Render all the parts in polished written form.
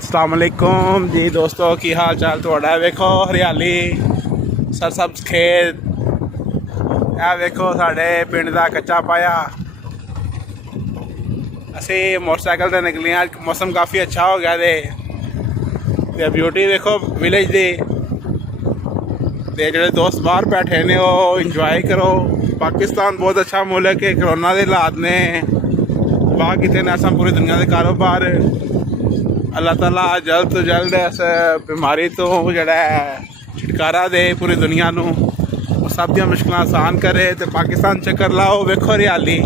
अस्सलाम वालेकुम जी दोस्तों, की हाल चाल थोड़ा। वेखो हरियाली सरसब्ज खेत, ਇਹ ਵੇਖੋ ਸਾਡੇ ਪਿੰਡ ਦਾ ਕੱਚਾ ਪਾਇਆ। ਅਸੀਂ ਮੋਟਰਸਾਈਕਲ ਤੇ ਨਿਕਲੇ ਹਾਂ। ਮੌਸਮ ਕਾਫੀ ਅੱਛਾ ਹੋ ਗਿਆ ਤੇ ਬਿਊਟੀ ਵੇਖੋ ਵਿਲੇਜ ਦੀ। ਤੇ ਜਿਹੜੇ ਦੋਸਤ ਬਾਹਰ ਬੈਠੇ ਨੇ ਉਹ ਇੰਜੋਏ ਕਰੋ। ਪਾਕਿस्तान बहुत अच्छा मुल्क है। करोना के हालात ने तबाह किए ने असां पूरी दुनिया के कारोबार। अल्लाह ताला जल्द तो जल्द इस बीमारी तो जड़ा छुटकारा दे पूरी दुनिया नू, सब दी मुश्किल आसान करे। तो पाकिस्तान चक्कर लाओ, वेखो हरियाली।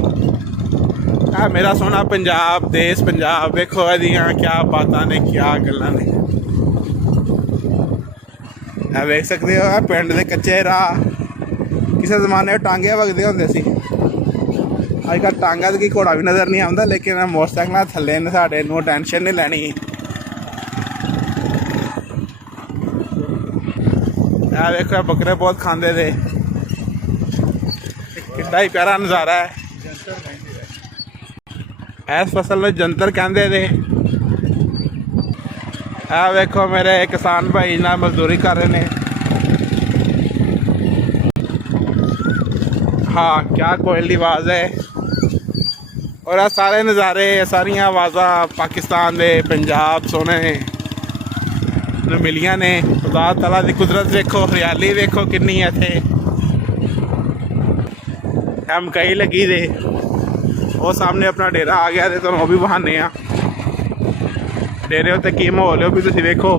मेरा सोना पंजाब देश पंजाब, वेखो एदियां क्या बातां ने, क्या गल्लां ने। वेख सकते हो पिंड दे कच्चे राह। किसी जमाने टांगे वगदे होंदे सी, अजकल टांगा तो की घोड़ा भी नज़र नहीं आता। लेकिन मोटरसाइकिल थल्ले ने साढ़े नू टेंशन नहीं लैनी। देखो बकरे बहुत खाते थे, कितना ही प्यारा नज़ारा है। इस फसल में जंतर कहते थे। देखो मेरे किसान भाई ना मजदूरी कर रहे हैं। हाँ, क्या कोयल की आवाज़ है। और आ सारे नज़ारे, सारिया आवाज़ा पाकिस्तान दे पंजाब सोने मिलिया ने। खुदा तला की कुदरत देखो, हरियाली देखो कितनी है इत्थे। मकई लगी दे, वो सामने अपना डेरा आ गया। तो तुहानूं भी बहाने डेरे उत्ते की माहौल है भी तुसीं देखो।